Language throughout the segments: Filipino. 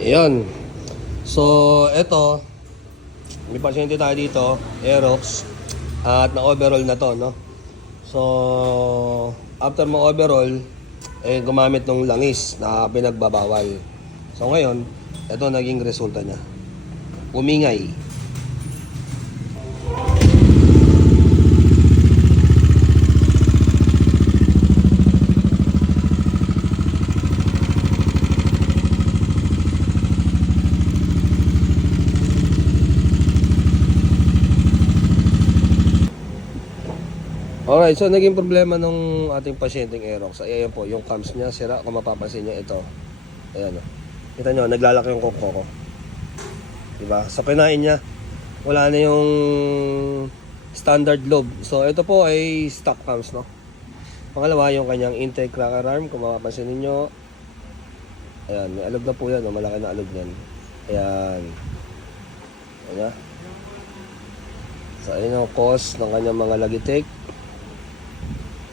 Ayan. So, eto, may pasyente tayo dito, Aerox, at na-overall na to, no? So, after mo overall, gumamit ng langis na pinagbabawal. So, ngayon, eto naging resulta niya. Umingay. Alright, so naging problema nung ating pasyenteng Aerox. Ayan po, yung cams niya, sira. Kung mapapansin niyo, ito. Ayan o. Kita nyo, naglalaki yung kuko ko. Diba? So, kinain niya. Wala na yung standard lobe. So, ito po ay stock cams, no? Pangalawa, yung kanyang intake cracker arm. Kung mapapansin niyo, ayan, may alog na po yan. No? Malaki na alog yan. Ayan. Ayan. So, ayun yung cause ng kanyang mga lagitik.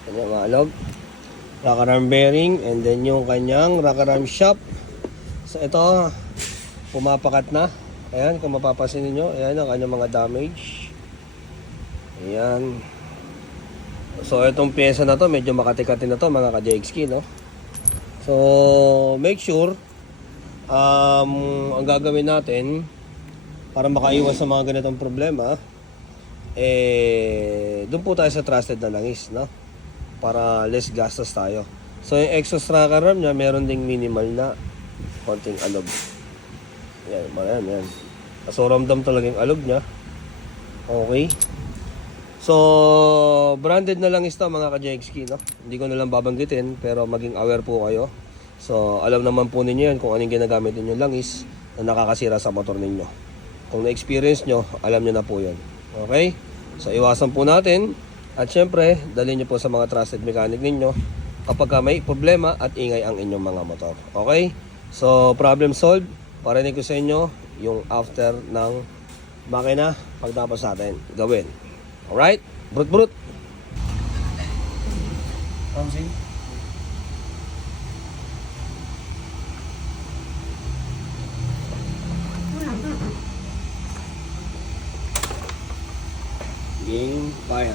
Kanyang maalog, rocker arm bearing, and then yung kanyang rocker arm shop. So ito, pumapakat na. Ayan, kung mapapansin niyo, ayan ang kanyang mga damage. Ayan. So itong pyesa na to, medyo makati-kati na to mga ka-JXK, no? So make sure ang gagawin natin para makaiwas sa mga ganitong problema, doon po tayo sa trusted na langis, no? Para less gastos tayo. So yung exhaust tracker arm niya, meron ding minimal na konting alog. Yan, yan. So ramdam talaga yung alog niya. Okay. So branded na lang ito mga ka-JXK, no? Hindi ko na lang babanggitin, pero maging aware po kayo. So alam naman po ninyo yan kung anong ginagamit ninyong langis na nakakasira sa motor ninyo. Kung na-experience nyo, alam nyo na po yan. Okay? So iwasan po natin. At syempre, dalhin nyo po sa mga trusted mechanic ninyo kapag may problema at ingay ang inyong mga motor. Okay? So, problem solved. Parinig ko sa inyo yung after ng makina pagtapos natin gawin. Alright? Brut. Kamsing? Game fire.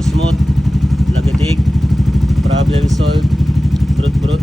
Smooth, lagatig, problem solved, brut.